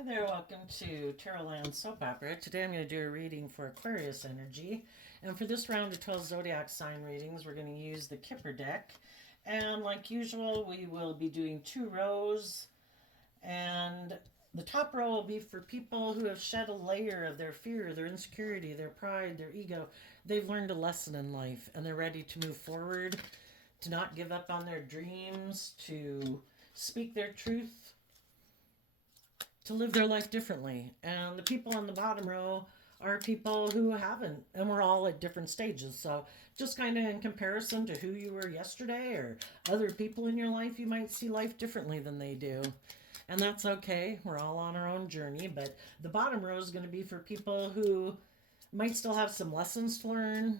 Hi there, welcome to Tarotland Soap Opera. Today I'm going to do a reading for Aquarius energy. And for this round of 12 zodiac sign readings, we're going to use the Kipper deck. And like usual, we will be doing 2 rows. And the top row will be for people who have shed a layer of their fear, their insecurity, their pride, their ego. They've learned a lesson in life and they're ready to move forward, to not give up on their dreams, to speak their truth, to live their life differently. And the people on the bottom row are people who haven't, and we're all at different stages. So, just kind of in comparison to who you were yesterday or other people in your life, you might see life differently than they do. And that's okay. We're all on our own journey. But the bottom row is going to be for people who might still have some lessons to learn.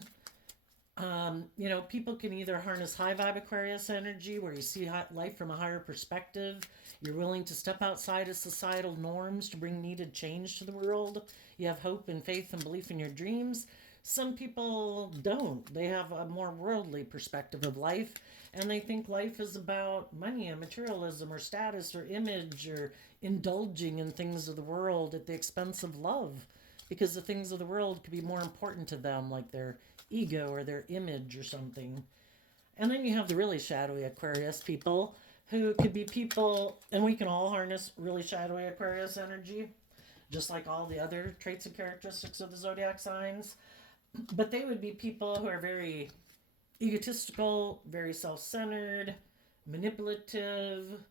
People can either harness high vibe Aquarius energy where you see life from a higher perspective. You're willing to step outside of societal norms to bring needed change to the world. You have hope and faith and belief in your dreams. Some people don't. They have a more worldly perspective of life, and they think life is about money and materialism or status or image or indulging in things of the world at the expense of love, because the things of the world could be more important to them, like their ego or their image or something. And then you have the really shadowy Aquarius people who could be people, and we can all harness really shadowy Aquarius energy, just like all the other traits and characteristics of the zodiac signs. But they would be people who are very egotistical, very self centered, manipulative,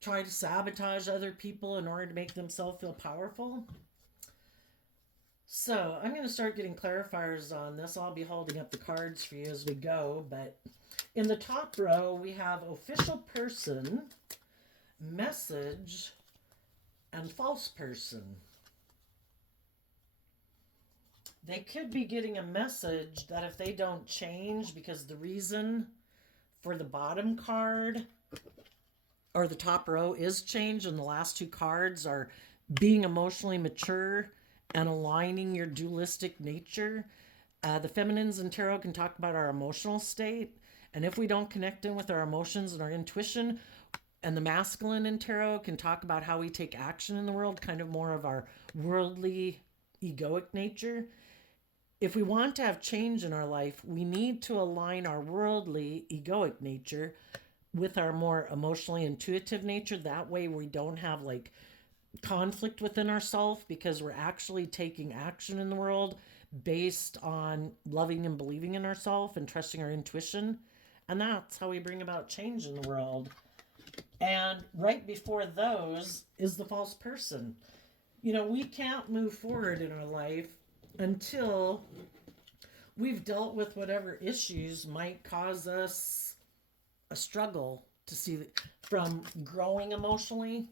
try to sabotage other people in order to make themselves feel powerful. So I'm going to start getting clarifiers on this. I'll be holding up the cards for you as we go. But in the top row, we have official person, message, and false person. They could be getting a message that if they don't change, because the reason for the bottom card or the top row is change, and the last 2 cards are being emotionally mature and aligning your dualistic nature. The feminines in tarot can talk about our emotional state, and if we don't connect in with our emotions and our intuition, and the masculine in tarot can talk about how we take action in the world, kind of more of our worldly, egoic nature. If we want to have change in our life, we need to align our worldly, egoic nature with our more emotionally intuitive nature. That way we don't have like conflict within ourselves, because we're actually taking action in the world based on loving and believing in ourselves and trusting our intuition. And that's how we bring about change in the world. And right before those is the false person. We can't move forward in our life until we've dealt with whatever issues might cause us a struggle to see from growing emotionally.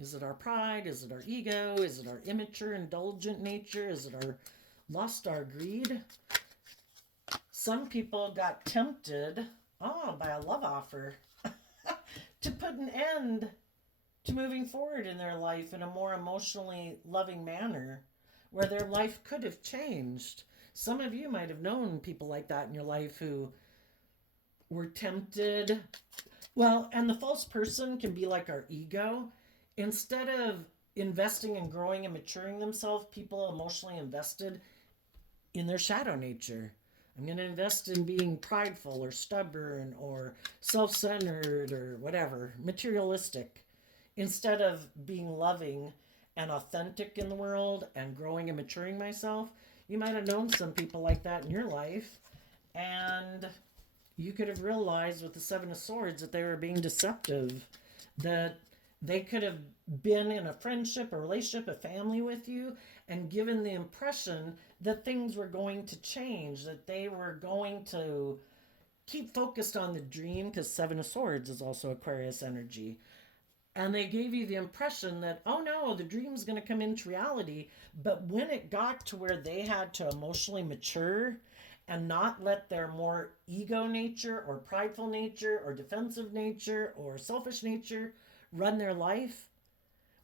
Is it our pride? Is it our ego? Is it our immature, indulgent nature? Is it our lust, our greed? Some people got tempted, by a love offer to put an end to moving forward in their life in a more emotionally loving manner where their life could have changed. Some of you might have known people like that in your life who were tempted. Well, and the false person can be like our ego. Instead of investing and growing and maturing themselves, people emotionally invested in their shadow nature. I'm going to invest in being prideful or stubborn or self-centered or whatever, materialistic, instead of being loving and authentic in the world and growing and maturing myself. You might have known some people like that in your life, and you could have realized with the Seven of Swords that they were being deceptive, that they could have been in a friendship, a relationship, a family with you, and given the impression that things were going to change, that they were going to keep focused on the dream, because Seven of Swords is also Aquarius energy. And they gave you the impression that, oh no, the dream's going to come into reality. But when it got to where they had to emotionally mature and not let their more ego nature or prideful nature or defensive nature or selfish nature run their life,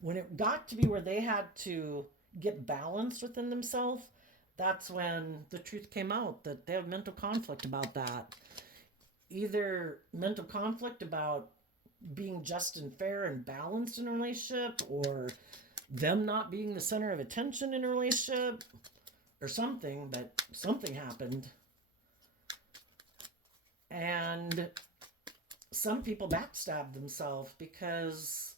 when it got to be where they had to get balanced within themselves, that's when the truth came out that they have mental conflict about that. Either mental conflict about being just and fair and balanced in a relationship, or them not being the center of attention in a relationship, or something, but something happened. And some people backstab themselves because,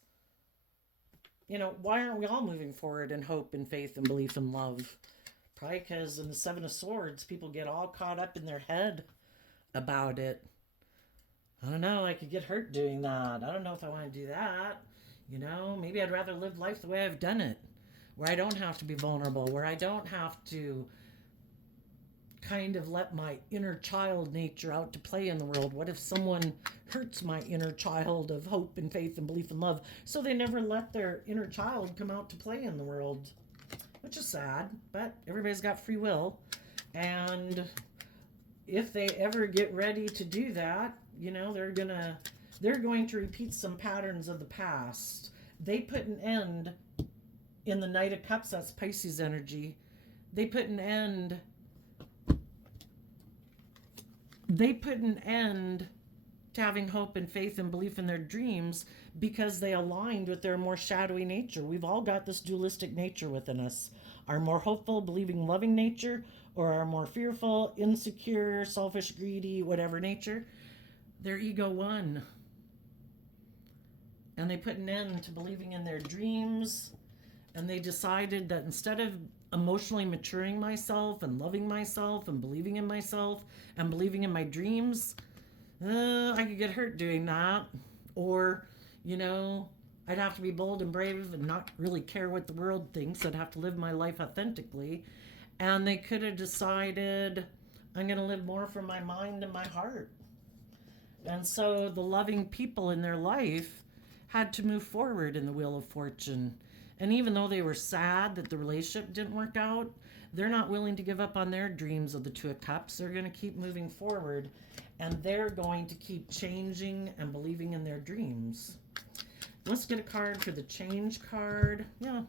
why aren't we all moving forward in hope and faith and belief and love? Probably because in the Seven of Swords, people get all caught up in their head about it. I don't know, I could get hurt doing that. I don't know if I want to do that. Maybe I'd rather live life the way I've done it, where I don't have to be vulnerable, where I don't have to kind of let my inner child nature out to play in the world. What if someone hurts my inner child of hope and faith and belief and love, so they never let their inner child come out to play in the world? Which is sad, but everybody's got free will. And if they ever get ready to do that, they're going to repeat some patterns of the past. They put an end in the Knight of Cups, that's Pisces energy. They put an end to having hope and faith and belief in their dreams because they aligned with their more shadowy nature. We've all got this dualistic nature within us. Our more hopeful, believing, loving nature, or our more fearful, insecure, selfish, greedy, whatever nature. Their ego won. And they put an end to believing in their dreams. And they decided that instead of emotionally maturing myself and loving myself and believing in myself and believing in my dreams, I could get hurt doing that. Or, I'd have to be bold and brave and not really care what the world thinks. I'd have to live my life authentically. And they could have decided, I'm going to live more from my mind and my heart. And so the loving people in their life had to move forward in the Wheel of Fortune. And even though they were sad that the relationship didn't work out, they're not willing to give up on their dreams of the Two of Cups. They're going to keep moving forward, and they're going to keep changing and believing in their dreams. Let's get a card for the Change card. Yeah,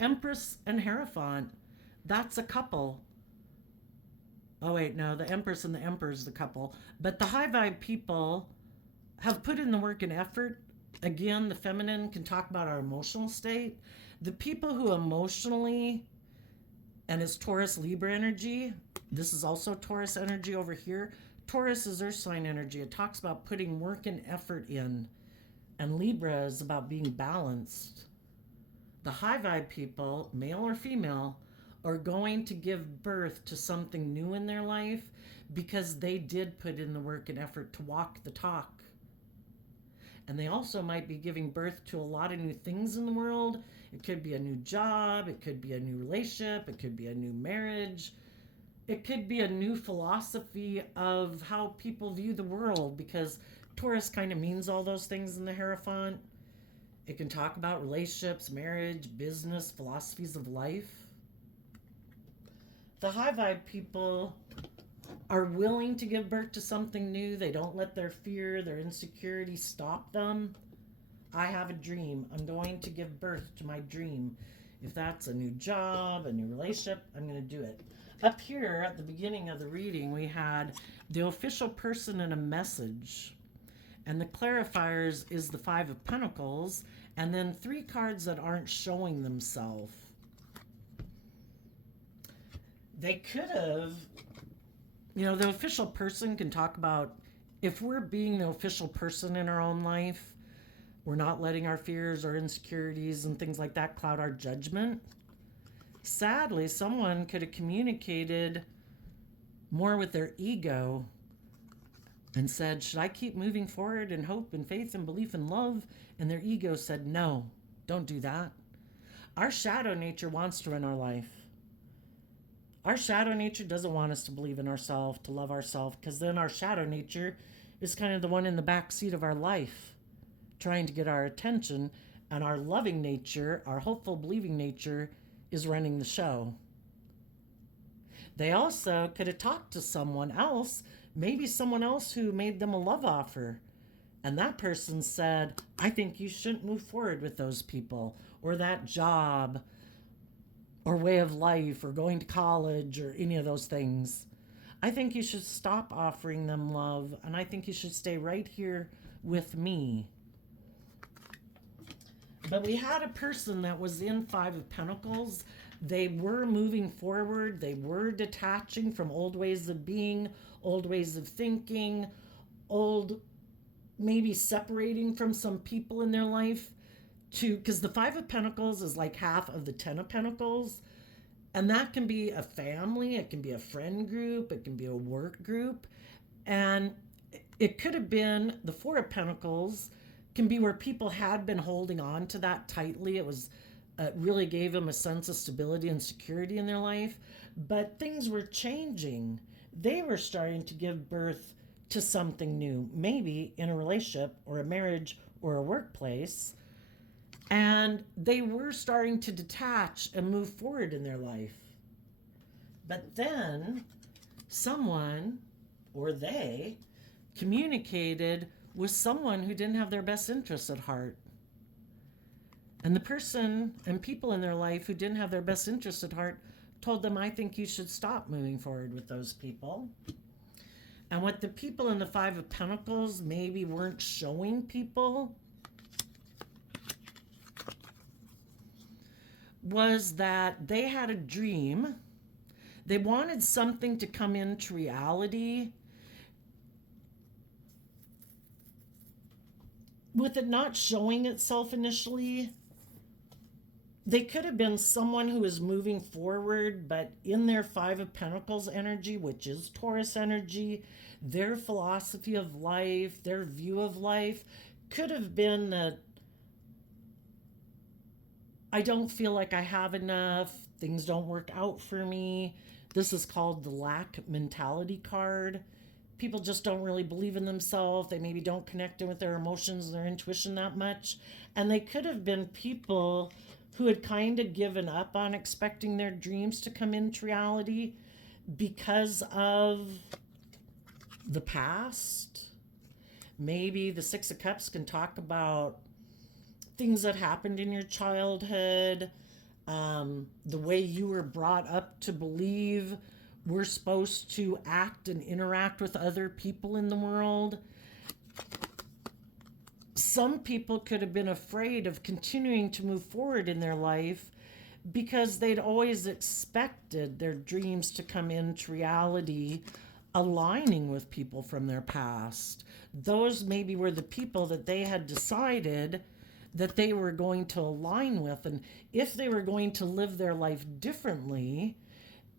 Empress and Hierophant. That's a couple. Oh, wait, no, the Empress and the Emperor is the couple. But the high vibe people have put in the work and effort. Again, the feminine can talk about our emotional state. The people who emotionally, and it's Taurus Libra energy, this is also Taurus energy over here. Taurus is earth sign energy. It talks about putting work and effort in. And Libra is about being balanced. The high vibe people, male or female, are going to give birth to something new in their life because they did put in the work and effort to walk the talk. And they also might be giving birth to a lot of new things in the world. It could be a new job. It could be a new relationship. It could be a new marriage. It could be a new philosophy of how people view the world, because Taurus kind of means all those things in the Hierophant. It can talk about relationships, marriage, business, philosophies of life. The high vibe people are willing to give birth to something new. They don't let their fear, their insecurity stop them. I have a dream. I'm going to give birth to my dream. If that's a new job, a new relationship, I'm going to do it. Up here at the beginning of the reading, we had the official person and a message. And the clarifiers is the Five of Pentacles, and then 3 cards that aren't showing themselves. They could have, the official person can talk about if we're being the official person in our own life, we're not letting our fears or insecurities and things like that cloud our judgment. Sadly, someone could have communicated more with their ego and said, should I keep moving forward in hope and faith and belief and love? And their ego said, no, don't do that. Our shadow nature wants to run our life. Our shadow nature doesn't want us to believe in ourselves, to love ourselves, because then our shadow nature is kind of the one in the back seat of our life, trying to get our attention, and our loving nature, our hopeful, believing nature, is running the show. They also could have talked to someone else, maybe someone else who made them a love offer, and that person said, I think you shouldn't move forward with those people, or that job, or way of life, or going to college, or any of those things. I think you should stop offering them love, and I think you should stay right here with me. But we had a person that was in Five of Pentacles. They were moving forward. They were detaching from old ways of being, old ways of thinking, old, maybe separating from some people in their life to, because the Five of Pentacles is like half of the Ten of Pentacles. And that can be a family, it can be a friend group, it can be a work group. And it could have been the Four of Pentacles, can be where people had been holding on to that tightly. It was really gave them a sense of stability and security in their life. But things were changing. They were starting to give birth to something new, maybe in a relationship or a marriage or a workplace. And they were starting to detach and move forward in their life. But then someone, or they, communicated with someone who didn't have their best interests at heart. And the person and people in their life who didn't have their best interests at heart told them, I think you should stop moving forward with those people. And what the people in the Five of Pentacles maybe weren't showing people was that they had a dream. They wanted something to come into reality. With it not showing itself initially, they could have been someone who is moving forward, but in their Five of Pentacles energy, which is Taurus energy, their philosophy of life, their view of life, could have been that I don't feel like I have enough, things don't work out for me. This is called the lack mentality card. People just don't really believe in themselves. They maybe don't connect with their emotions and their intuition that much. And they could have been people who had kind of given up on expecting their dreams to come into reality because of the past. Maybe the Six of Cups can talk about things that happened in your childhood, the way you were brought up to believe we're supposed to act and interact with other people in the world. Some people could have been afraid of continuing to move forward in their life because they'd always expected their dreams to come into reality aligning with people from their past. Those maybe were the people that they had decided that they were going to align with. And if they were going to live their life differently,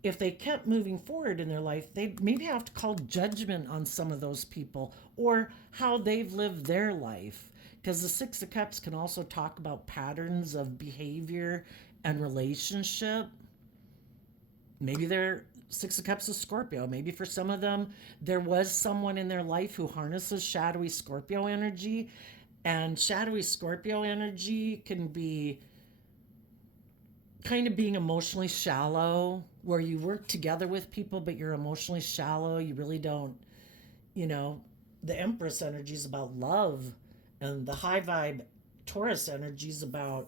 if they kept moving forward in their life, they'd maybe have to call judgment on some of those people or how they've lived their life. Because the Six of Cups can also talk about patterns of behavior and relationship. Maybe they're Six of Cups is Scorpio. Maybe for some of them, there was someone in their life who harnesses shadowy Scorpio energy. And shadowy Scorpio energy can be kind of being emotionally shallow, where you work together with people, but you're emotionally shallow. You really don't, the Empress energy is about love. And the high vibe Taurus energy is about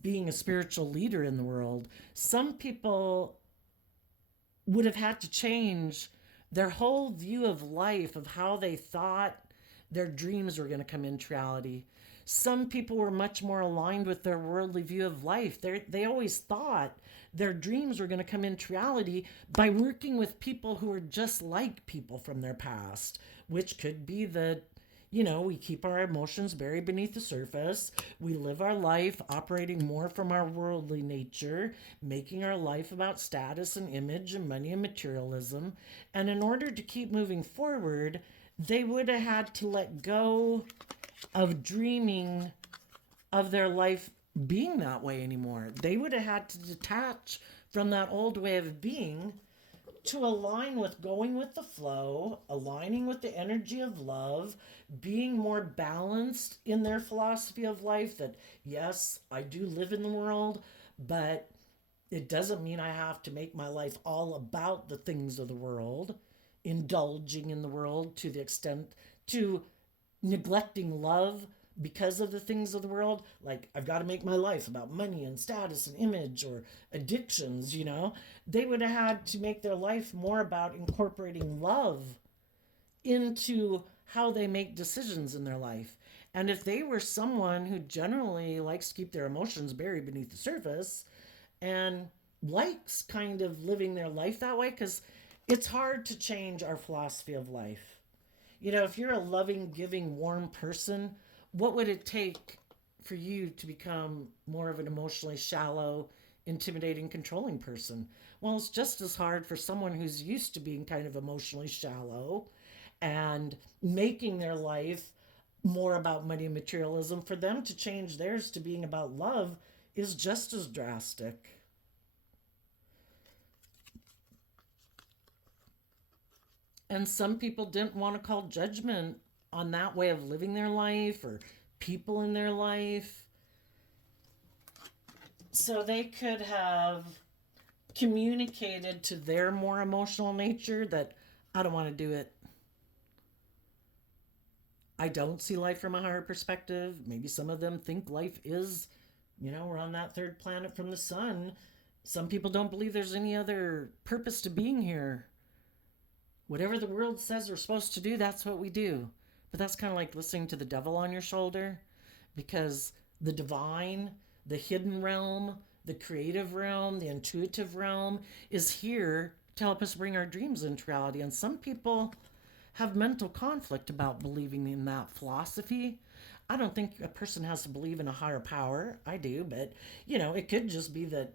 being a spiritual leader in the world. Some people would have had to change their whole view of life, of how they thought their dreams were going to come into reality. Some people were much more aligned with their worldly view of life. They always thought their dreams were going to come into reality by working with people who are just like people from their past, which could be we keep our emotions buried beneath the surface. We live our life operating more from our worldly nature, making our life about status and image and money and materialism. And in order to keep moving forward, they would have had to let go of dreaming of their life being that way anymore. They would have had to detach from that old way of being to align with going with the flow, aligning with the energy of love, being more balanced in their philosophy of life that, yes, I do live in the world, but it doesn't mean I have to make my life all about the things of the world, indulging in the world to the extent to neglecting love because of the things of the world. Like, I've got to make my life about money and status and image or addictions, They would have had to make their life more about incorporating love into how they make decisions in their life. And if they were someone who generally likes to keep their emotions buried beneath the surface and likes kind of living their life that way, because it's hard to change our philosophy of life. You know, if you're a loving, giving, warm person, what would it take for you to become more of an emotionally shallow, intimidating, controlling person? Well, it's just as hard for someone who's used to being kind of emotionally shallow and making their life more about money and materialism. For them to change theirs to being about love is just as drastic. And some people didn't want to call judgment on that way of living their life or people in their life. So they could have communicated to their more emotional nature that I don't want to do it. I don't see life from a higher perspective. Maybe some of them think life is, we're on that third planet from the sun. Some people don't believe there's any other purpose to being here. Whatever the world says we're supposed to do, that's what we do. But that's kind of like listening to the devil on your shoulder, because the divine, the hidden realm, the creative realm, the intuitive realm is here to help us bring our dreams into reality. And some people have mental conflict about believing in that philosophy. I don't think a person has to believe in a higher power. I do, but it could just be that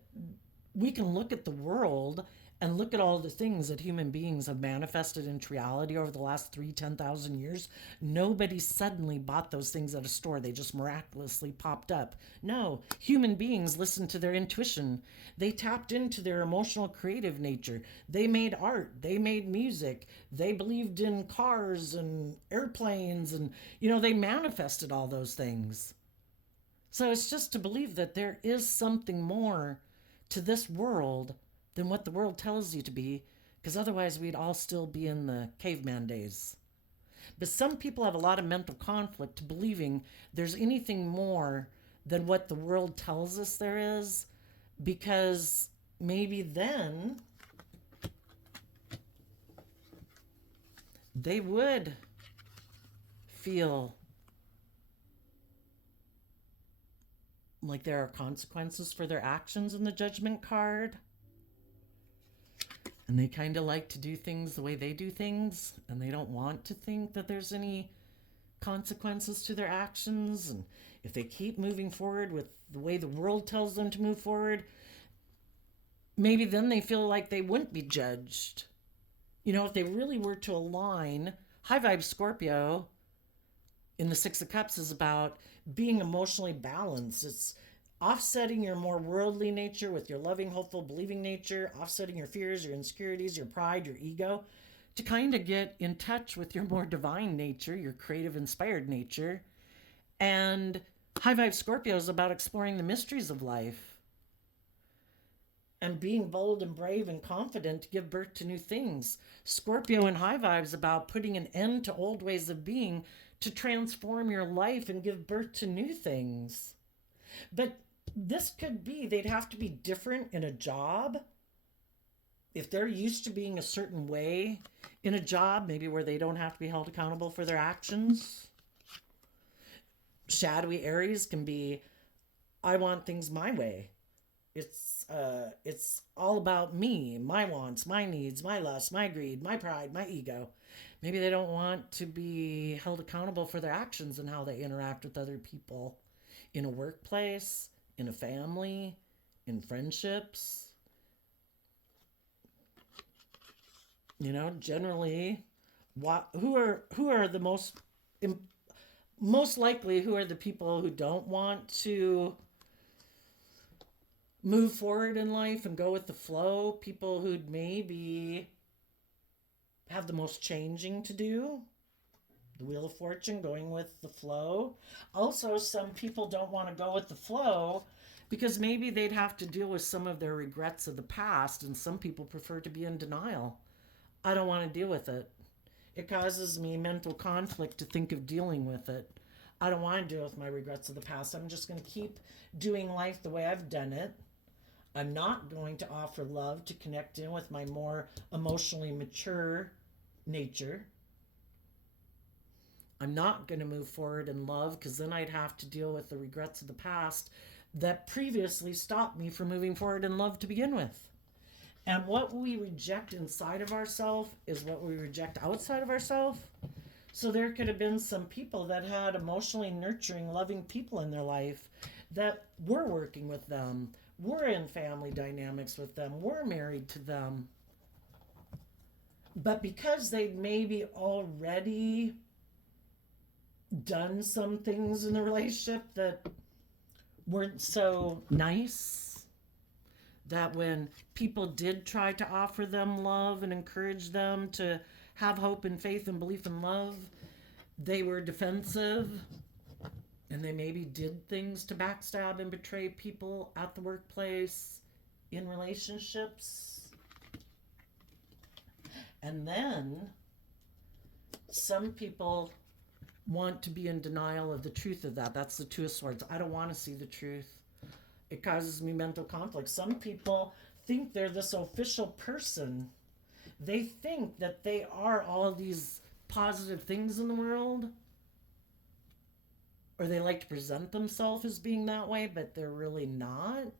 we can look at the world and look at all the things that human beings have manifested into reality over the last 10,000 years. Nobody suddenly bought those things at a store. They just miraculously popped up. No, human beings listened to their intuition. They tapped into their emotional creative nature. They made art. They made music. They believed in cars and airplanes, and, they manifested all those things. So it's just to believe that there is something more to this world than what the world tells you to be, because otherwise we'd all still be in the caveman days. But some people have a lot of mental conflict to believing there's anything more than what the world tells us there is, because maybe then they would feel like there are consequences for their actions in the judgment card. And they kind of like to do things the way they do things, and they don't want to think that there's any consequences to their actions. And if they keep moving forward with the way the world tells them to move forward, maybe then they feel like they wouldn't be judged. If they really were to align, high vibe Scorpio in the Six of Cups is about being emotionally balanced. It's offsetting your more worldly nature with your loving, hopeful, believing nature, offsetting your fears, your insecurities, your pride, your ego, to kind of get in touch with your more divine nature, your creative, inspired nature. And high vibe Scorpio is about exploring the mysteries of life and being bold and brave and confident to give birth to new things. Scorpio and high vibe is about putting an end to old ways of being to transform your life and give birth to new things. But this could be, they'd have to be different in a job. If they're used to being a certain way in a job, maybe where they don't have to be held accountable for their actions. Shadowy Aries can be, I want things my way. It's all about me, my wants, my needs, my lust, my greed, my pride, my ego. Maybe they don't want to be held accountable for their actions and how they interact with other people in a workplace, in a family, in friendships. Generally, who are the most likely, who are the people who don't want to move forward in life and go with the flow? People who'd maybe have the most changing to do. The Wheel of Fortune, going with the flow. Also, some people don't want to go with the flow because maybe they'd have to deal with some of their regrets of the past, and some people prefer to be in denial. I don't want to deal with it. It causes me mental conflict to think of dealing with it. I don't want to deal with my regrets of the past. I'm just going to keep doing life the way I've done it. I'm not going to offer love to connect in with my more emotionally mature nature. I'm not going to move forward in love because then I'd have to deal with the regrets of the past that previously stopped me from moving forward in love to begin with. And what we reject inside of ourselves is what we reject outside of ourselves. So there could have been some people that had emotionally nurturing, loving people in their life that were working with them, were in family dynamics with them, were married to them. But because they'd maybe already done some things in the relationship that weren't so nice, that when people did try to offer them love and encourage them to have hope and faith and belief in love, they were defensive, and they maybe did things to backstab and betray people at the workplace, in relationships. And then some people want to be in denial of the truth of that. That's the Two of Swords. I don't want to see the truth. It causes me mental conflict. Some people think they're this official person. They think that they are all of these positive things in the world, or they like to present themselves as being that way, but they're really not.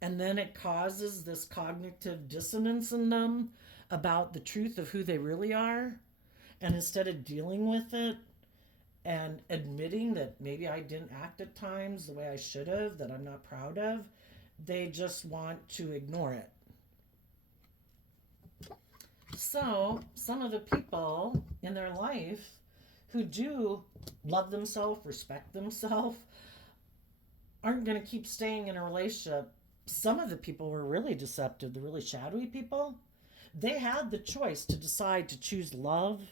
And then it causes this cognitive dissonance in them about the truth of who they really are. And instead of dealing with it and admitting that maybe I didn't act at times the way I should have, that I'm not proud of, they just want to ignore it. So some of the people in their life who do love themselves, respect themselves, aren't going to keep staying in a relationship. Some of the people were really deceptive, the really shadowy people. They had the choice to decide to choose love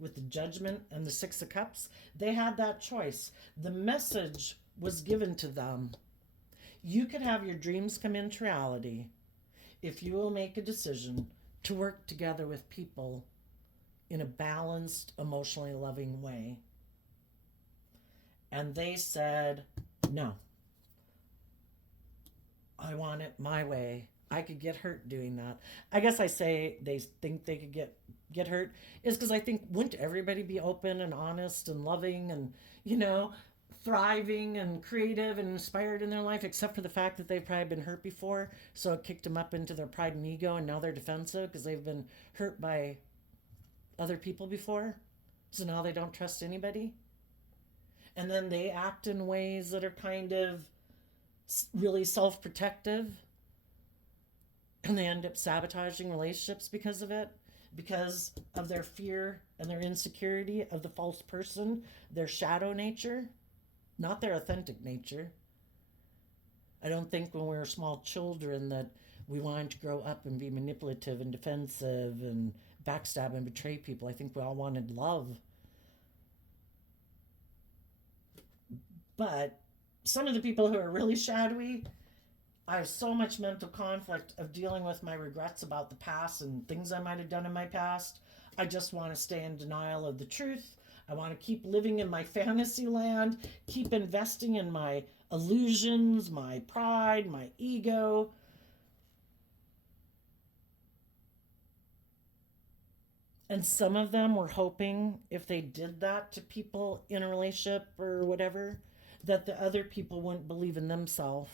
with the Judgment and the Six of Cups. They had that choice. The message was given to them. You can have your dreams come into reality if you will make a decision to work together with people in a balanced, emotionally loving way. And they said, no, I want it my way. I could get hurt doing that. I guess I say they think they could get hurt is because I think, wouldn't everybody be open and honest and loving and, thriving and creative and inspired in their life, except for the fact that they've probably been hurt before, so it kicked them up into their pride and ego, and now they're defensive because they've been hurt by other people before, so now they don't trust anybody. And then they act in ways that are kind of really self-protective, and they end up sabotaging relationships because of it, because of their fear and their insecurity of the false person, their shadow nature, not their authentic nature. I don't think when we were small children that we wanted to grow up and be manipulative and defensive and backstab and betray people. I think we all wanted love. But some of the people who are really shadowy, I have so much mental conflict of dealing with my regrets about the past and things I might have done in my past. I just want to stay in denial of the truth. I want to keep living in my fantasy land, keep investing in my illusions, my pride, my ego. And some of them were hoping if they did that to people in a relationship or whatever, that the other people wouldn't believe in themselves.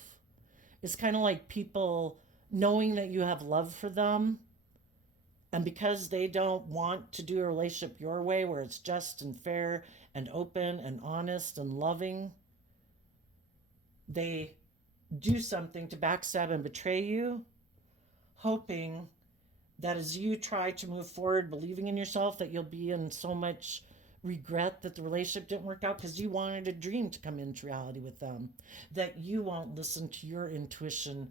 It's kind of like people knowing that you have love for them, and because they don't want to do a relationship your way where it's just and fair and open and honest and loving, they do something to backstab and betray you, hoping that as you try to move forward, believing in yourself, that you'll be in so much regret that the relationship didn't work out because you wanted a dream to come into reality with them, that you won't listen to your intuition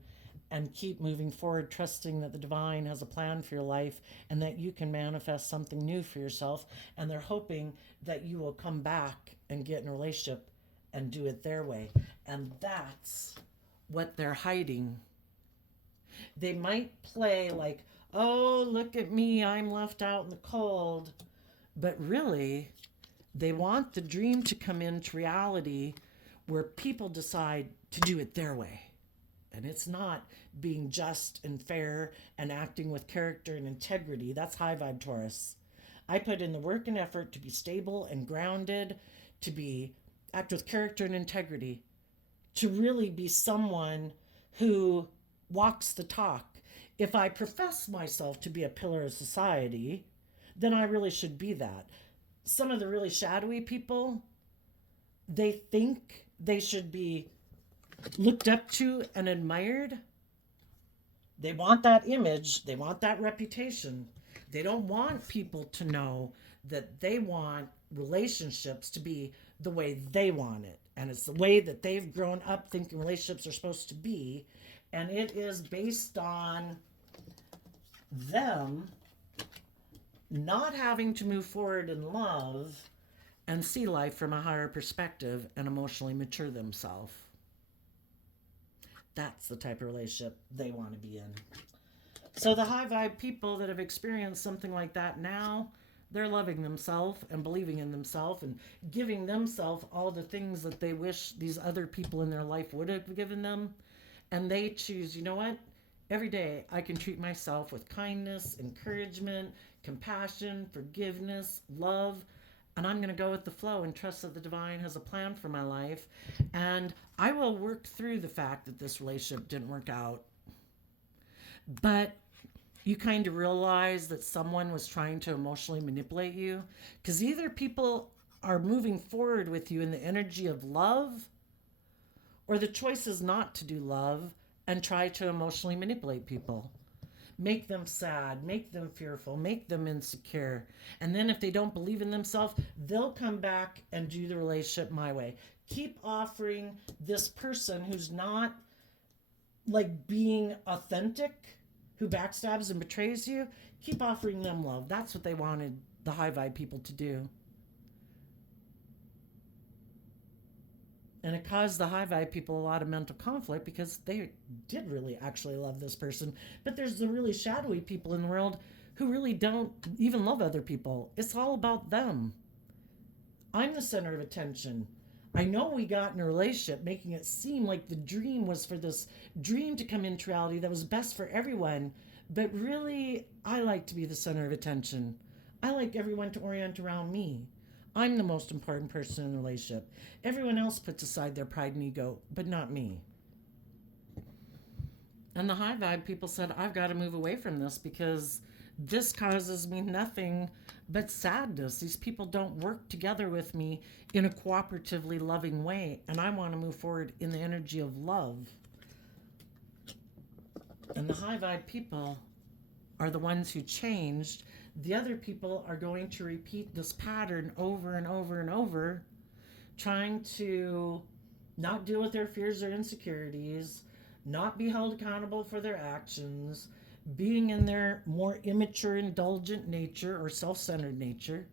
and keep moving forward, trusting that the divine has a plan for your life and that you can manifest something new for yourself. And they're hoping that you will come back and get in a relationship and do it their way. And that's what they're hiding. They might play like, oh, look at me, I'm left out in the cold. But really, they want the dream to come into reality where people decide to do it their way. And it's not being just and fair and acting with character and integrity. That's high vibe Taurus. I put in the work and effort to be stable and grounded, to be act with character and integrity, to really be someone who walks the talk. If I profess myself to be a pillar of society, then I really should be that. Some of the really shadowy people, they think they should be looked up to and admired. They want that image, they want that reputation. They don't want people to know that they want relationships to be the way they want it. And it's the way that they've grown up thinking relationships are supposed to be. And it is based on them not having to move forward in love and see life from a higher perspective and emotionally mature themselves. That's the type of relationship they want to be in. So the high vibe people that have experienced something like that now, they're loving themselves and believing in themselves and giving themselves all the things that they wish these other people in their life would have given them. And they choose, you know what? Every day I can treat myself with kindness, encouragement, compassion, forgiveness, love, and I'm going to go with the flow and trust that the divine has a plan for my life. And I will work through the fact that this relationship didn't work out. But you kind of realize that someone was trying to emotionally manipulate you, because either people are moving forward with you in the energy of love, or the choice is not to do love and try to emotionally manipulate people. Make them sad, make them fearful, make them insecure. And then if they don't believe in themselves, they'll come back and do the relationship my way. Keep offering this person who's not like being authentic, who backstabs and betrays you, keep offering them love. That's what they wanted the high vibe people to do. And it caused the high vibe people a lot of mental conflict because they did really actually love this person. But there's the really shadowy people in the world who really don't even love other people. It's all about them. I'm the center of attention. I know we got in a relationship making it seem like the dream was for this dream to come into reality that was best for everyone. But really, I like to be the center of attention. I like everyone to orient around me. I'm the most important person in the relationship. Everyone else puts aside their pride and ego, but not me. And the high vibe people said, I've got to move away from this because this causes me nothing but sadness. These people don't work together with me in a cooperatively loving way, and I want to move forward in the energy of love. And the high vibe people are the ones who changed. The other people are going to repeat this pattern over and over and over, trying to not deal with their fears or insecurities, not be held accountable for their actions, being in their more immature, indulgent nature or self-centered nature.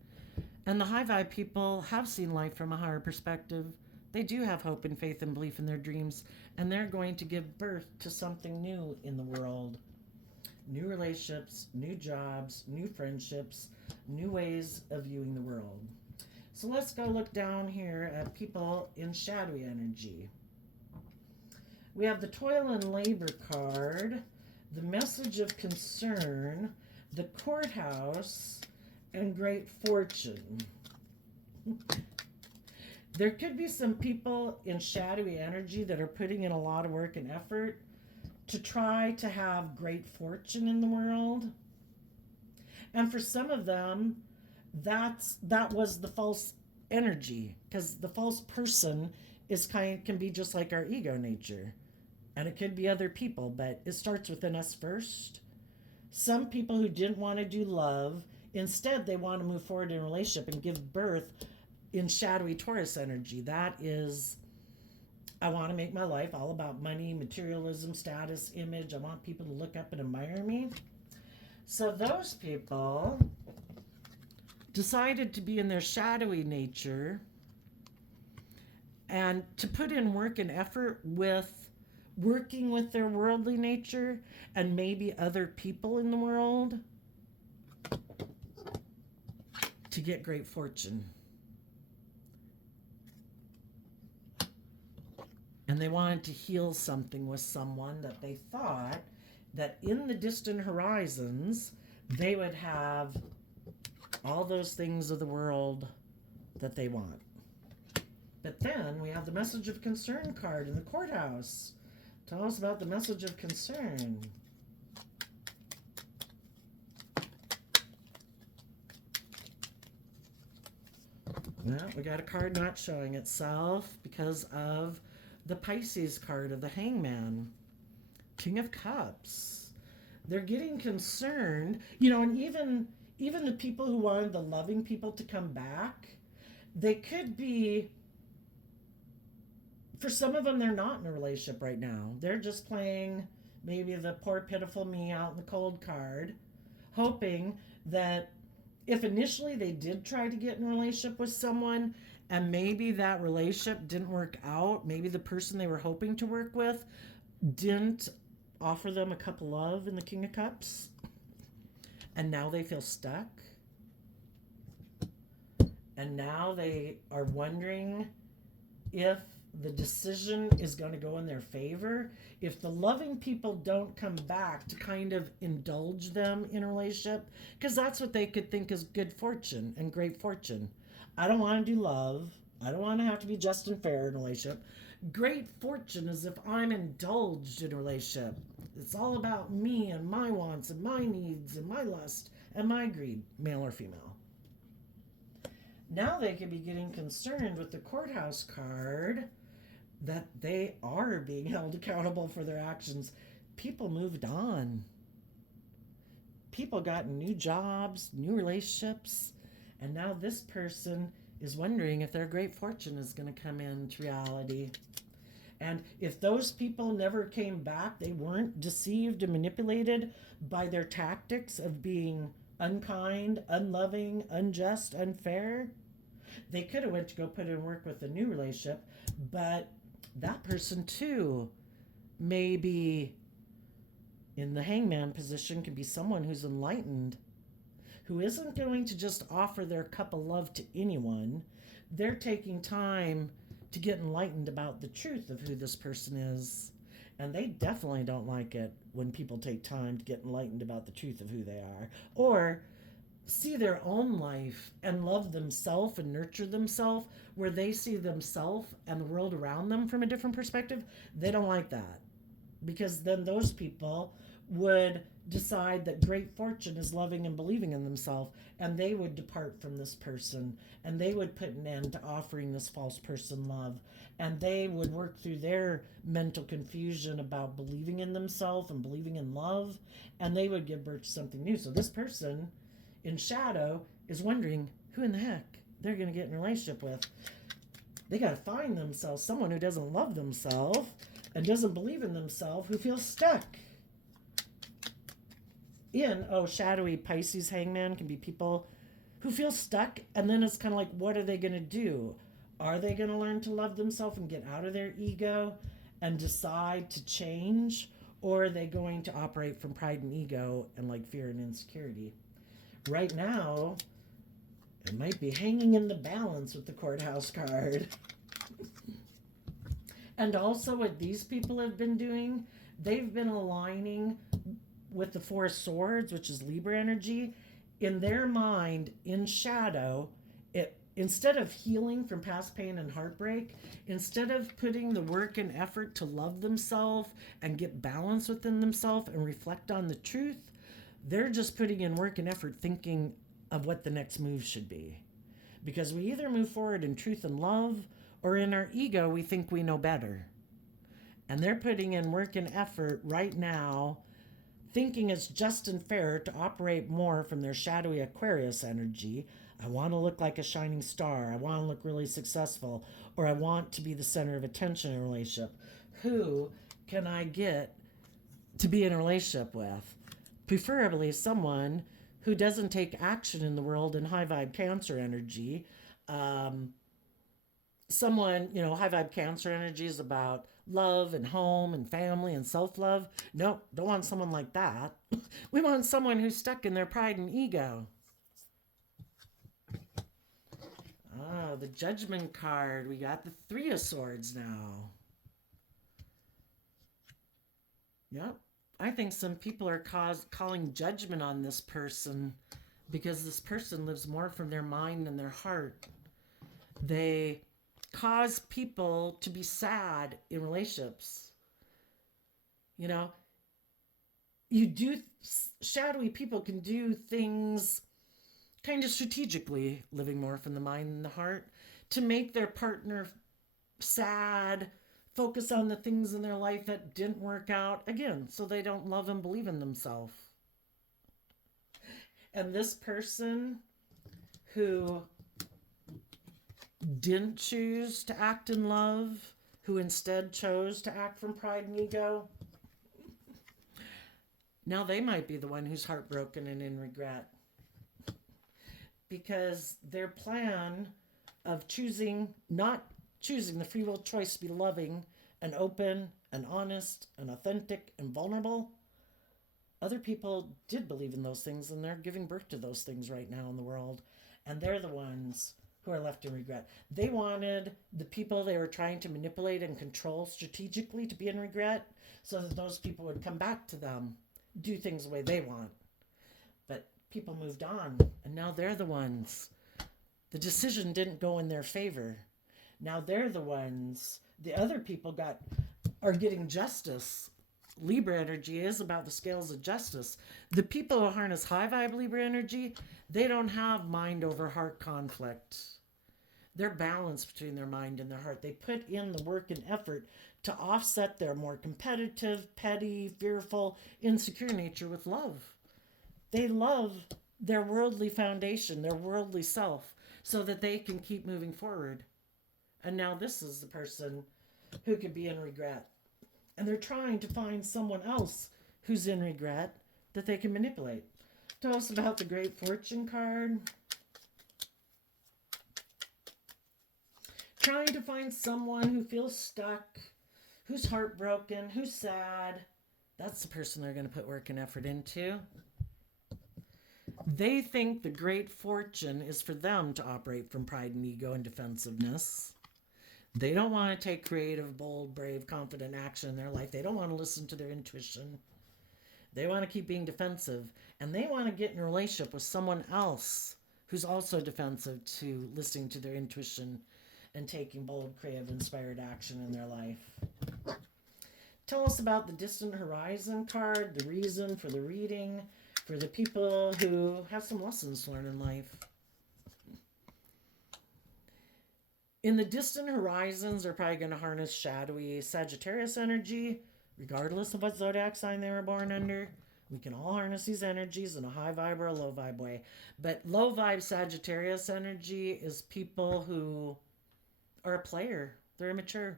And the high vibe people have seen life from a higher perspective. They do have hope and faith and belief in their dreams, and they're going to give birth to something new in the world. New relationships, new jobs, new friendships, new ways of viewing the world. So let's go look down here at people in shadowy energy. We have the toil and labor card, the message of concern, the courthouse, and great fortune. There could be some people in shadowy energy that are putting in a lot of work and effort to try to have great fortune in the world. And for some of them, that was the false energy, because the false person can be just like our ego nature. And it could be other people, but it starts within us first. Some people who didn't want to do love, instead they want to move forward in a relationship and give birth in shadowy Taurus energy. That is, I want to make my life all about money, materialism, status, image. I want people to look up and admire me. So those people decided to be in their shadowy nature and to put in work and effort with working with their worldly nature and maybe other people in the world to get great fortune. And they wanted to heal something with someone that they thought that in the distant horizons they would have all those things of the world that they want. But then we have the message of concern card in the courthouse. Tell us about the message of concern. Well, we got a card not showing itself because of the Pisces card of the Hangman. King of Cups. They're getting concerned, and even the people who wanted the loving people to come back, they could be, for some of them, they're not in a relationship right now. They're just playing maybe the poor pitiful me out in the cold card, hoping that if initially they did try to get in a relationship with someone and maybe that relationship didn't work out, maybe the person they were hoping to work with didn't offer them a cup of love in the King of Cups, and now they feel stuck, and now they are wondering if the decision is going to go in their favor, if the loving people don't come back to kind of indulge them in a relationship, because that's what they could think is good fortune and great fortune. I don't want to do love. I don't want to have to be just and fair in a relationship. Great fortune is if I'm indulged in a relationship. It's all about me and my wants and my needs and my lust and my greed, male or female. Now they could be getting concerned with the courthouse card that they are being held accountable for their actions. People moved on. People got new jobs, new relationships, and now this person is wondering if their great fortune is going to come into reality. And if those people never came back, they weren't deceived and manipulated by their tactics of being unkind, unloving, unjust, unfair, they could have went to go put in work with a new relationship, but that person too may be in the hangman position, could be someone who's enlightened, who isn't going to just offer their cup of love to anyone. They're taking time to get enlightened about the truth of who this person is. And they definitely don't like it when people take time to get enlightened about the truth of who they are, or see their own life and love themselves and nurture themselves where they see themselves and the world around them from a different perspective. They don't like that, because then those people would decide that great fortune is loving and believing in themselves, and they would depart from this person, and they would put an end to offering this false person love, and they would work through their mental confusion about believing in themselves and believing in love, and they would give birth to something new. So this person in shadow is wondering who in the heck they're going to get in a relationship with. They got to find themselves someone who doesn't love themselves and doesn't believe in themselves, who feels stuck. Shadowy Pisces hangman can be people who feel stuck, and then it's kind of like, what are they going to do? Are they going to learn to love themselves and get out of their ego and decide to change? Or are they going to operate from pride and ego and like fear and insecurity? Right now, it might be hanging in the balance with the courthouse card. And also what these people have been doing, they've been aligning with the Four of Swords, which is Libra energy. In their mind, in shadow, instead of healing from past pain and heartbreak, instead of putting the work and effort to love themselves and get balance within themselves and reflect on the truth, they're just putting in work and effort thinking of what the next move should be. Because we either move forward in truth and love, or in our ego, we think we know better. And they're putting in work and effort right now, thinking it's just and fair to operate more from their shadowy Aquarius energy. I want to look like a shining star. I want to look really successful. Or I want to be the center of attention in a relationship. Who can I get to be in a relationship with? Preferably someone who doesn't take action in the world in high vibe Cancer energy. Someone, high vibe Cancer energy is about love and home and family and self-love. Nope, don't want someone like that. We want someone who's stuck in their pride and ego. The Judgment card. We got the Three of Swords now. Yep. I think some people are calling judgment on this person because this person lives more from their mind and their heart. They cause people to be sad in relationships. You know, shadowy people can do things kind of strategically, living more from the mind and the heart, to make their partner sad, focus on the things in their life that didn't work out, again, so they don't love and believe in themselves. And this person who didn't choose to act in love, who instead chose to act from pride and ego, now they might be the one who's heartbroken and in regret. Because their plan of not choosing the free will choice to be loving and open and honest and authentic and vulnerable, other people did believe in those things, and they're giving birth to those things right now in the world. And they're the ones who are left in regret. They wanted the people they were trying to manipulate and control strategically to be in regret, so that those people would come back to them, do things the way they want. But people moved on, and now they're the ones. The decision didn't go in their favor. Now they're the ones. The other people are getting justice. Libra energy is about the scales of justice. The people who harness high vibe Libra energy, they don't have mind over heart conflict. They're balanced between their mind and their heart. They put in the work and effort to offset their more competitive, petty, fearful, insecure nature with love. They love their worldly foundation, their worldly self, so that they can keep moving forward. And now this is the person who could be in regret. And they're trying to find someone else who's in regret that they can manipulate. Tell us about the Great Fortune card. Trying to find someone who feels stuck, who's heartbroken, who's sad. That's the person they're going to put work and effort into. They think the Great Fortune is for them to operate from pride and ego and defensiveness. They don't want to take creative, bold, brave, confident action in their life. They don't want to listen to their intuition. They want to keep being defensive. And they want to get in a relationship with someone else who's also defensive to listening to their intuition and taking bold, creative, inspired action in their life. Tell us about the Distant Horizon card, the reason for the reading, for the people who have some lessons to learn in life. In the distant horizons, they're probably going to harness shadowy Sagittarius energy, regardless of what zodiac sign they were born under. We can all harness these energies in a high vibe or a low vibe way. But low vibe Sagittarius energy is people who are a player. They're immature.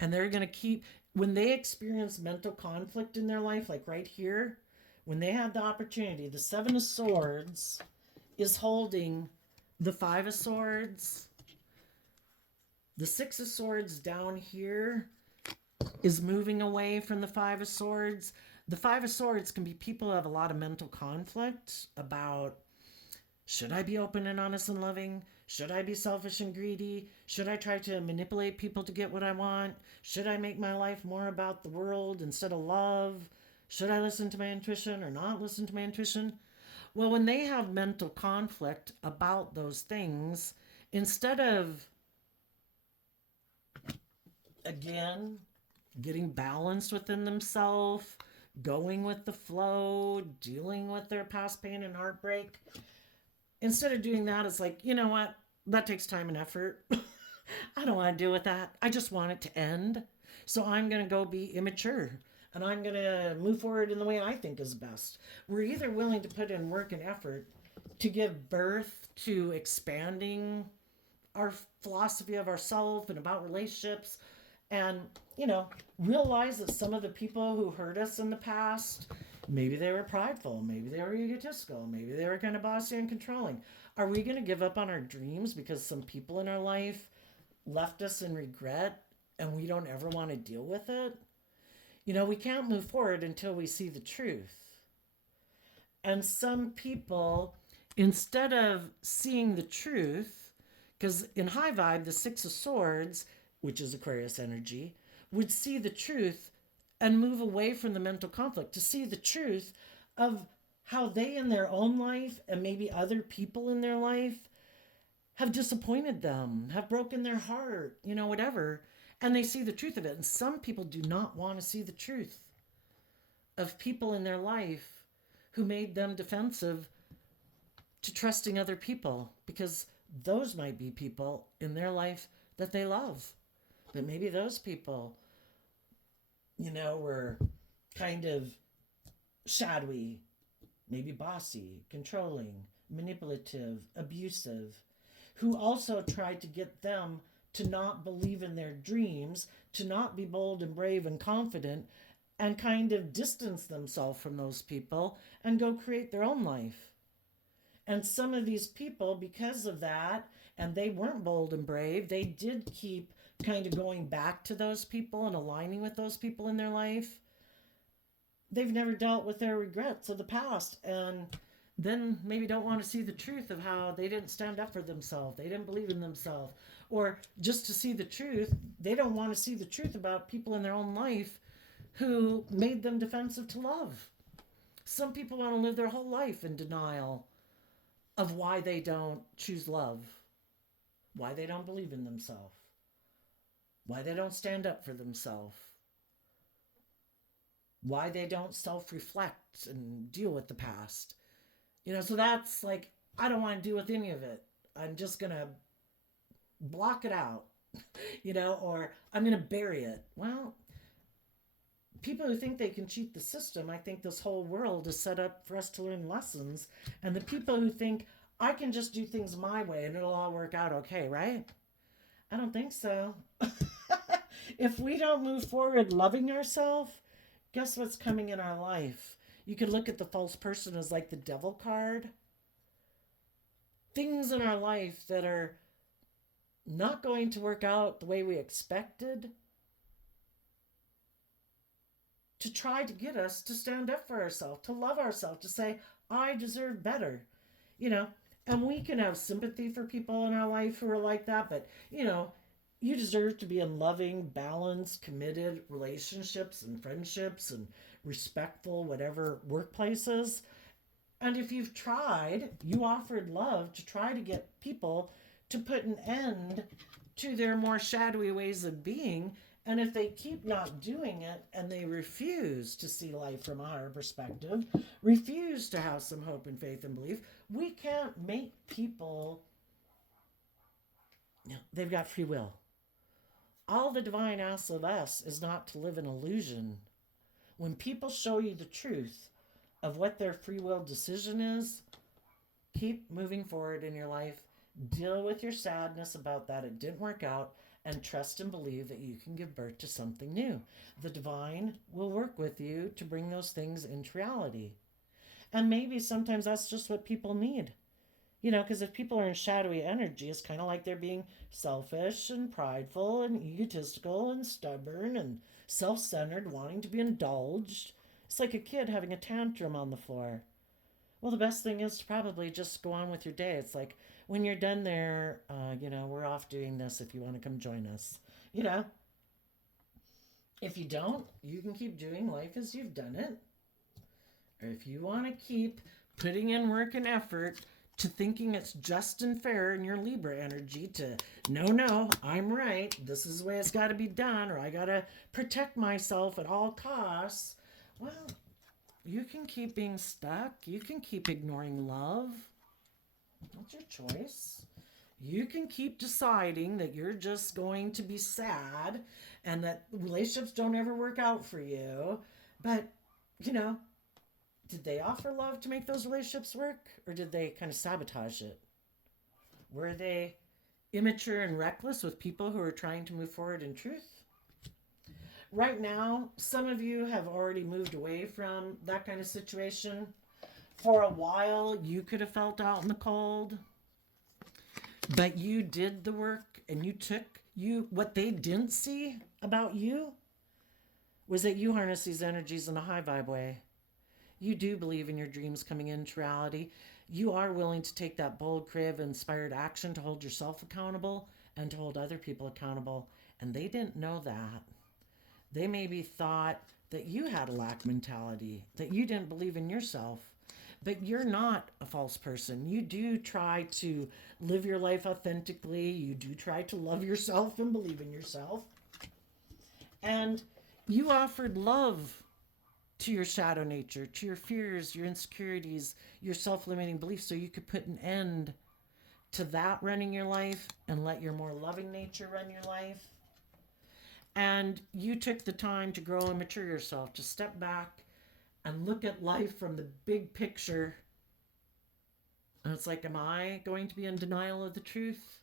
And they're going to keep, when they experience mental conflict in their life, like right here, when they have the opportunity, the Seven of Swords is holding the Five of Swords. The Six of Swords down here is moving away from the Five of Swords. The Five of Swords can be people who have a lot of mental conflict about, should I be open and honest and loving? Should I be selfish and greedy? Should I try to manipulate people to get what I want? Should I make my life more about the world instead of love? Should I listen to my intuition or not listen to my intuition? Well, when they have mental conflict about those things, instead of, again, getting balanced within themselves, going with the flow, dealing with their past pain and heartbreak, instead of doing that, it's like, you know what? That takes time and effort. I don't want to deal with that. I just want it to end. So I'm going to go be immature. And I'm going to move forward in the way I think is best. We're either willing to put in work and effort to give birth to expanding our philosophy of ourselves and about relationships, and, realize that some of the people who hurt us in the past, maybe they were prideful, maybe they were egotistical, maybe they were kind of bossy and controlling. Are we going to give up on our dreams because some people in our life left us in regret and we don't ever want to deal with it? We can't move forward until we see the truth. And some people, instead of seeing the truth, because in high vibe, the Six of Swords, which is Aquarius energy, would see the truth and move away from the mental conflict to see the truth of how they in their own life and maybe other people in their life have disappointed them, have broken their heart, whatever. And they see the truth of it. And some people do not want to see the truth of people in their life who made them defensive to trusting other people, because those might be people in their life that they love. But maybe those people, were kind of shadowy, maybe bossy, controlling, manipulative, abusive, who also tried to get them to not believe in their dreams, to not be bold and brave and confident, and kind of distance themselves from those people and go create their own life. And some of these people, because of that, and they weren't bold and brave, they did keep kind of going back to those people and aligning with those people in their life. They've never dealt with their regrets of the past, and then maybe don't want to see the truth of how they didn't stand up for themselves, they didn't believe in themselves, or just to see the truth, they don't want to see the truth about people in their own life who made them defensive to love. Some people want to live their whole life in denial of why they don't choose love, why they don't believe in themselves, why they don't stand up for themselves, why they don't self-reflect and deal with the past. So that's like, I don't want to deal with any of it. I'm just going to block it out, or I'm going to bury it. Well, people who think they can cheat the system, I think this whole world is set up for us to learn lessons. And the people who think, I can just do things my way and it'll all work out okay, right? I don't think so. If we don't move forward loving ourselves, guess what's coming in our life? You could look at the false person as like the devil card. Things in our life that are not going to work out the way we expected, to try to get us to stand up for ourselves, to love ourselves, to say, I deserve better. And we can have sympathy for people in our life who are like that, but, you deserve to be in loving, balanced, committed relationships and friendships and respectful, whatever, workplaces. And if you've tried, you offered love to try to get people to put an end to their more shadowy ways of being. And if they keep not doing it and they refuse to see life from a higher perspective, refuse to have some hope and faith and belief, we can't make people, they've got free will. All the divine asks of us is not to live in illusion. When people show you the truth of what their free will decision is, keep moving forward in your life. Deal with your sadness about that it didn't work out, and trust and believe that you can give birth to something new. The divine will work with you to bring those things into reality. And maybe sometimes that's just what people need. Because if people are in shadowy energy, it's kind of like they're being selfish and prideful and egotistical and stubborn and self-centered, wanting to be indulged. It's like a kid having a tantrum on the floor. Well, the best thing is to probably just go on with your day. It's like, when you're done there, we're off doing this if you want to come join us. If you don't, you can keep doing life as you've done it. Or if you want to keep putting in work and effort to thinking it's just and fair in your Libra energy to, no, I'm right, this is the way it's got to be done, or I got to protect myself at all costs, well, you can keep being stuck. You can keep ignoring love. That's your choice. You can keep deciding that you're just going to be sad and that relationships don't ever work out for you. But, did they offer love to make those relationships work? Or did they kind of sabotage it? Were they immature and reckless with people who are trying to move forward in truth? Right now, some of you have already moved away from that kind of situation. For a while, you could have felt out in the cold, but you did the work and what they didn't see about you was that you harness these energies in a high vibe way. You do believe in your dreams coming into reality. You are willing to take that bold, creative, inspired action to hold yourself accountable and to hold other people accountable. And they didn't know that. They maybe thought that you had a lack mentality, that you didn't believe in yourself. But you're not a false person. You do try to live your life authentically. You do try to love yourself and believe in yourself. And you offered love to your shadow nature, to your fears, your insecurities, your self limiting beliefs, so you could put an end to that running your life and let your more loving nature run your life. And you took the time to grow and mature yourself, to step back and look at life from the big picture. And it's like, am I going to be in denial of the truth?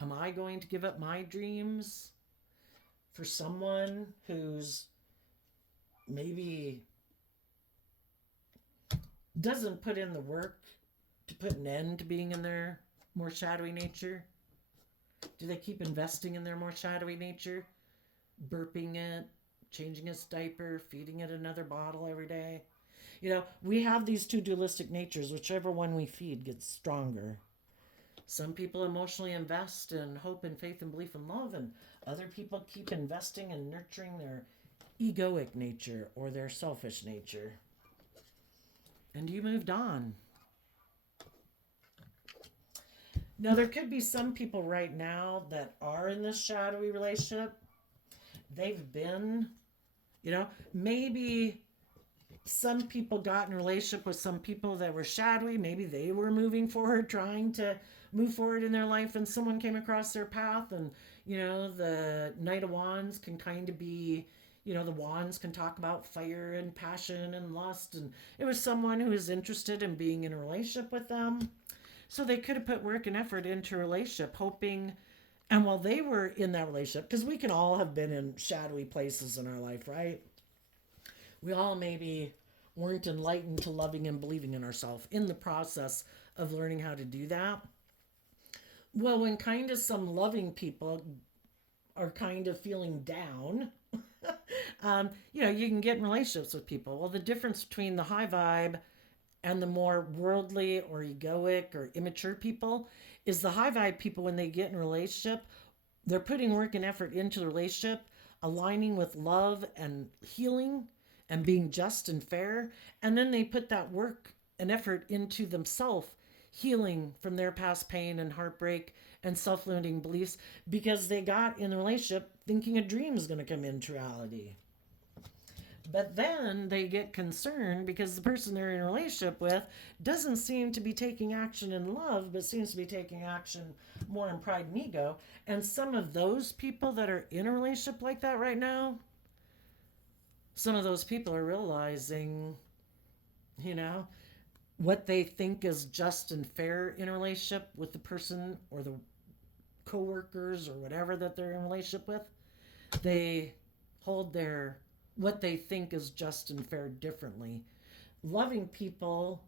Am I going to give up my dreams for someone who's maybe doesn't put in the work to put an end to being in their more shadowy nature? Do they keep investing in their more shadowy nature? Burping it, changing its diaper, feeding it another bottle every day. We have these two dualistic natures. Whichever one we feed gets stronger. Some people emotionally invest in hope and faith and belief and love, and other people keep investing and nurturing their egoic nature or their selfish nature. And you moved on. Now, there could be some people right now that are in this shadowy relationship. They've been, maybe some people got in a relationship with some people that were shadowy. Maybe they were moving forward, trying to move forward in their life, and someone came across their path. And, the Knight of Wands can kind of be, the wands can talk about fire and passion and lust. And it was someone who was interested in being in a relationship with them. So they could have put work and effort into a relationship, hoping. And while they were in that relationship, because we can all have been in shadowy places in our life, right? We all maybe weren't enlightened to loving and believing in ourselves in the process of learning how to do that. Well, when kind of some loving people are kind of feeling down, you can get in relationships with people. Well, the difference between the high vibe and the more worldly or egoic or immature people is the high vibe people, when they get in a relationship, they're putting work and effort into the relationship, aligning with love and healing and being just and fair. And then they put that work and effort into themselves, healing from their past pain and heartbreak and self-limiting beliefs, because they got in the relationship thinking a dream is going to come into reality. But then they get concerned because the person they're in a relationship with doesn't seem to be taking action in love, but seems to be taking action more in pride and ego. And some of those people that are in a relationship like that right now, some of those people are realizing, what they think is just and fair in a relationship with the person or the co-workers or whatever that they're in a relationship with. They hold their what they think is just and fair differently. Loving people,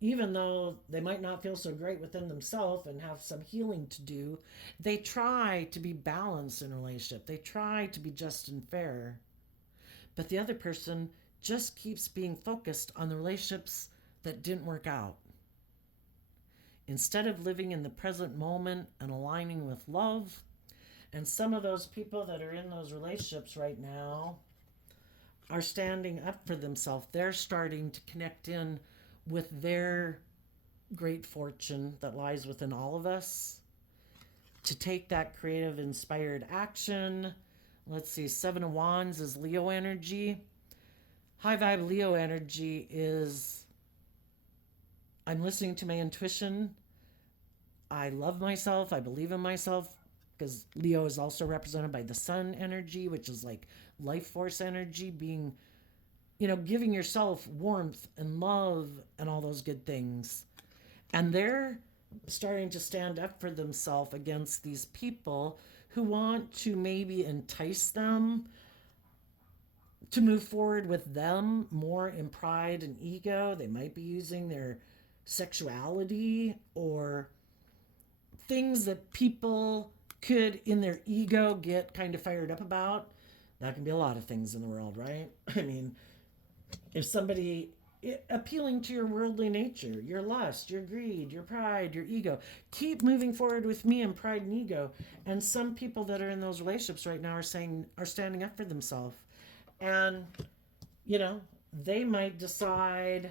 even though they might not feel so great within themselves and have some healing to do, they try to be balanced in a relationship. They try to be just and fair. But the other person just keeps being focused on the relationships that didn't work out. Instead of living in the present moment and aligning with love. And some of those people that are in those relationships right now are standing up for themselves. They're starting to connect in with their great fortune that lies within all of us, to take that creative, inspired action. Let's see, Seven of Wands is Leo energy. High vibe Leo energy is, I'm listening to my intuition. I love myself. I believe in myself, because Leo is also represented by the sun energy, which is like life force energy, being, giving yourself warmth and love and all those good things. And they're starting to stand up for themselves against these people who want to maybe entice them to move forward with them more in pride and ego. They might be using their sexuality or things that people could, in their ego, get kind of fired up about. That can be a lot of things in the world, right? I mean, if somebody appealing to your worldly nature, your lust, your greed, your pride, your ego, keep moving forward with me in pride and ego. And some people that are in those relationships right now are standing up for themselves. And, they might decide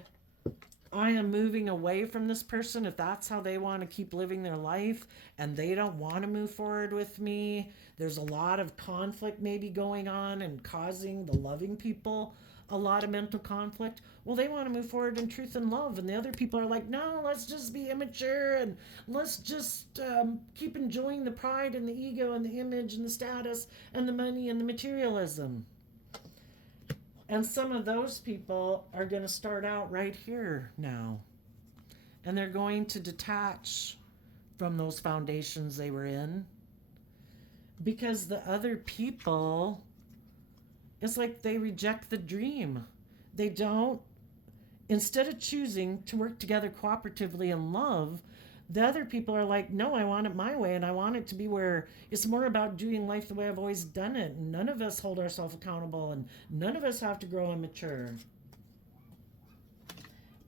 I am moving away from this person if that's how they want to keep living their life and they don't want to move forward with me. There's a lot of conflict maybe going on and causing the loving people a lot of mental conflict. Well, they want to move forward in truth and love, and the other people are like, no, let's just be immature and let's just keep enjoying the pride and the ego and the image and the status and the money and the materialism. And some of those people are going to start out right here now. And they're going to detach from those foundations they were in. Because the other people, it's like they reject the dream. They don't, instead of choosing to work together cooperatively in love, the other people are like, no, I want it my way, and I want it to be where it's more about doing life the way I've always done it. And none of us hold ourselves accountable, and none of us have to grow and mature.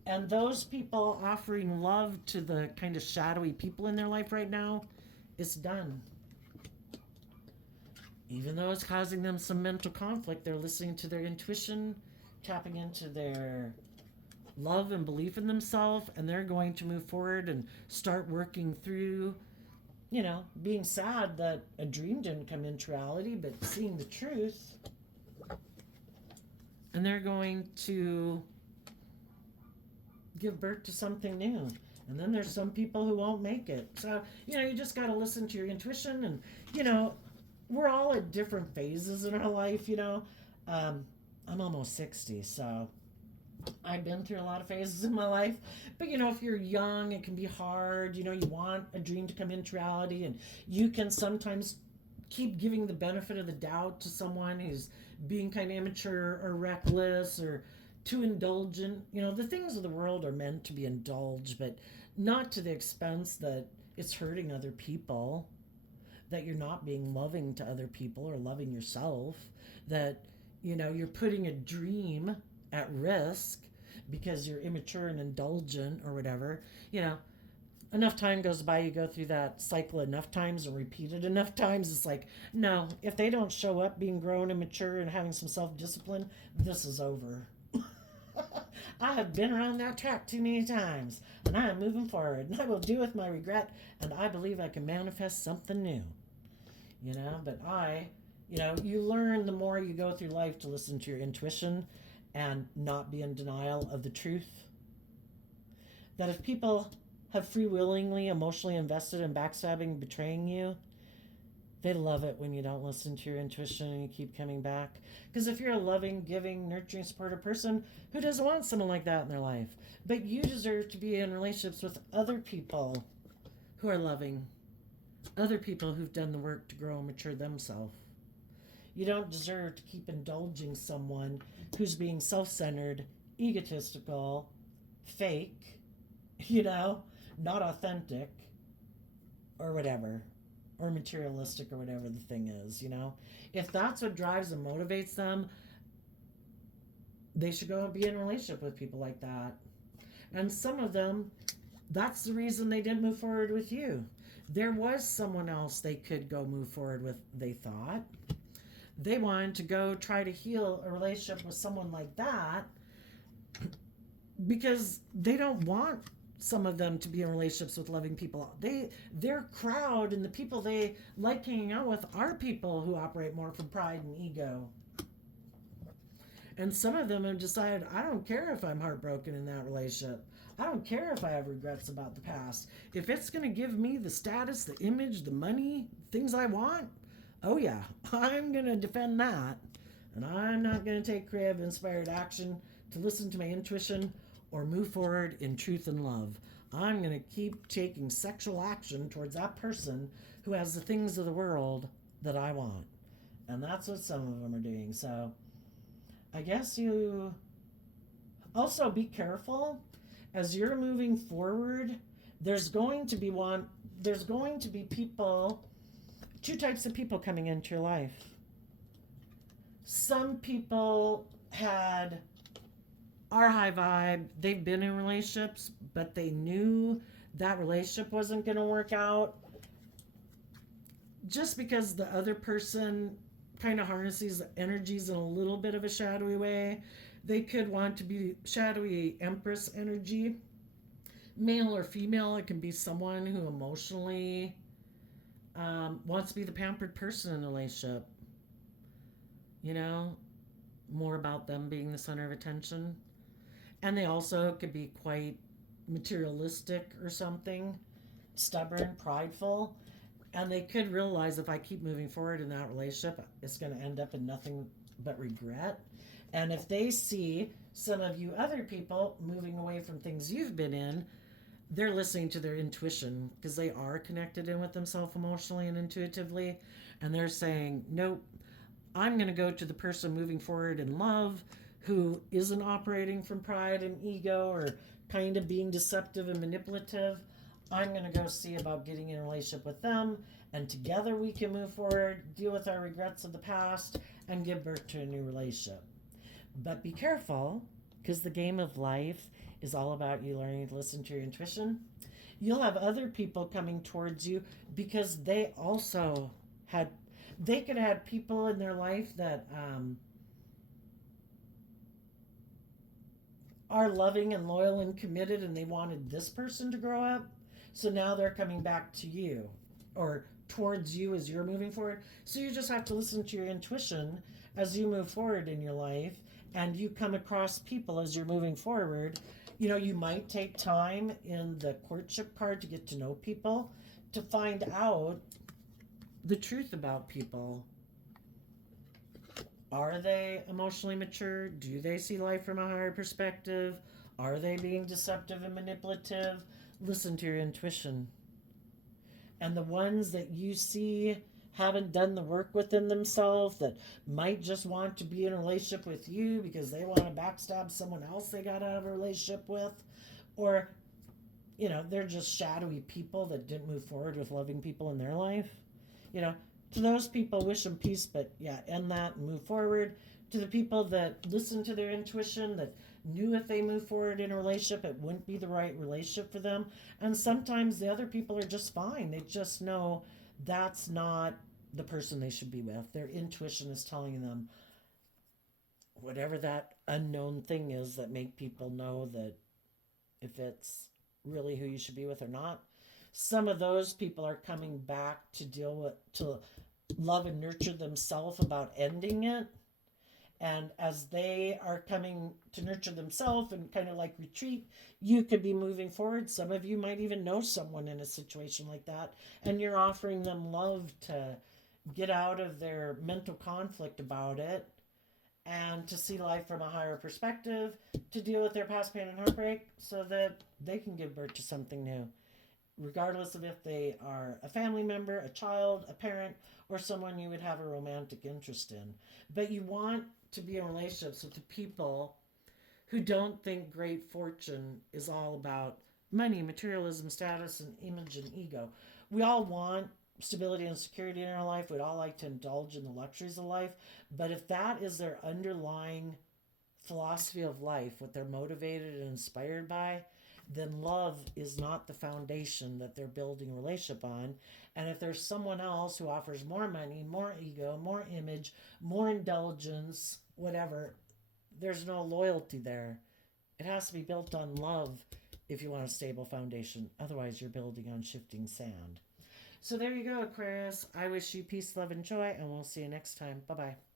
And those people offering love to the kind of shadowy people in their life right now, it's done. Even though it's causing them some mental conflict, they're listening to their intuition, tapping into their love and belief in themselves, and they're going to move forward and start working through, being sad that a dream didn't come into reality, but seeing the truth. And they're going to give birth to something new. And then there's some people who won't make it. So, you just got to listen to your intuition. And, we're all at different phases in our life, I'm almost 60, so I've been through a lot of phases in my life. But, if you're young, it can be hard. You want a dream to come into reality, and you can sometimes keep giving the benefit of the doubt to someone who's being kind of immature or reckless or too indulgent. The things of the world are meant to be indulged, but not to the expense that it's hurting other people, that you're not being loving to other people or loving yourself, that, you're putting a dream at risk because you're immature and indulgent or whatever. Enough time goes by, you go through that cycle enough times and repeat it enough times, it's like, no, if they don't show up being grown and mature and having some self-discipline, this is over. I have been around that track too many times, and I am moving forward, and I will do with my regret, and I believe I can manifest something new. But you learn the more you go through life to listen to your intuition and not be in denial of the truth. That if people have free willingly emotionally invested in backstabbing, betraying you, they love it when you don't listen to your intuition and you keep coming back. Because if you're a loving, giving, nurturing, supportive person, who doesn't want someone like that in their life? But you deserve to be in relationships with other people who are loving, other people who've done the work to grow and mature themselves. You don't deserve to keep indulging someone who's being self-centered, egotistical, fake, not authentic, or whatever, or materialistic, or whatever the thing is, If that's what drives and motivates them, they should go and be in a relationship with people like that. And some of them, that's the reason they didn't move forward with you. There was someone else they could go move forward with, they thought. They wanted to go try to heal a relationship with someone like that because they don't want some of them to be in relationships with loving people. Their crowd and the people they like hanging out with are people who operate more from pride and ego. And some of them have decided, I don't care if I'm heartbroken in that relationship. I don't care if I have regrets about the past. If it's going to give me the status, the image, the money, things I want, oh yeah, I'm going to defend that. And I'm not going to take creative, inspired action to listen to my intuition or move forward in truth and love. I'm going to keep taking sexual action towards that person who has the things of the world that I want. And that's what some of them are doing. So I guess you also be careful as you're moving forward. There's going to be people, two types of people coming into your life. Some people are high vibe. They've been in relationships, but they knew that relationship wasn't going to work out just because the other person kind of harnesses energies in a little bit of a shadowy way. They could want to be shadowy Empress energy, male or female. It can be someone who emotionally wants to be the pampered person in a relationship. You know, more about them being the center of attention. And they also could be quite materialistic or something, stubborn, prideful. And they could realize if I keep moving forward in that relationship, it's going to end up in nothing but regret. And if they see some of you other people moving away from things you've been in, they're listening to their intuition because they are connected in with themselves emotionally and intuitively. And they're saying, nope, I'm going to go to the person moving forward in love who isn't operating from pride and ego or kind of being deceptive and manipulative. I'm going to go see about getting in a relationship with them, and together we can move forward, deal with our regrets of the past, and give birth to a new relationship. But be careful, because the game of life is all about you learning to listen to your intuition. You'll have other people coming towards you because they also had, they could have had people in their life that are loving and loyal and committed, and they wanted this person to grow up. So now they're coming back to you or towards you as you're moving forward. So you just have to listen to your intuition as you move forward in your life, and you come across people as you're moving forward. You know, you might take time in the courtship part to get to know people, to find out the truth about people. Are they emotionally mature? Do they see life from a higher perspective? Are they being deceptive and manipulative? Listen to your intuition. And the ones that you see haven't done the work within themselves, that might just want to be in a relationship with you because they want to backstab someone else they got out of a relationship with, or, you know, they're just shadowy people that didn't move forward with loving people in their life. You know, to those people, wish them peace, but yeah, end that and move forward. To the people that listen to their intuition, that knew if they move forward in a relationship, it wouldn't be the right relationship for them. And sometimes the other people are just fine. They just know that's not the person they should be with. Their intuition is telling them whatever that unknown thing is that make people know that if it's really who you should be with or not. Some of those people are coming back to deal with, to love and nurture themselves about ending it. And as they are coming to nurture themselves and kind of like retreat, you could be moving forward. Some of you might even know someone in a situation like that, and you're offering them love to get out of their mental conflict about it and to see life from a higher perspective, to deal with their past pain and heartbreak so that they can give birth to something new, regardless of if they are a family member, a child, a parent, or someone you would have a romantic interest in. But you want to be in relationships with the people who don't think great fortune is all about money, materialism, status, and image and ego. We all want stability and security in our life. We'd all like to indulge in the luxuries of life. But if that is their underlying philosophy of life, what they're motivated and inspired by, then love is not the foundation that they're building a relationship on. And if there's someone else who offers more money, more ego, more image, more indulgence, whatever, there's no loyalty there. It has to be built on love if you want a stable foundation. Otherwise, you're building on shifting sand. So there you go, Aquarius. I wish you peace, love, and joy, and we'll see you next time. Bye bye.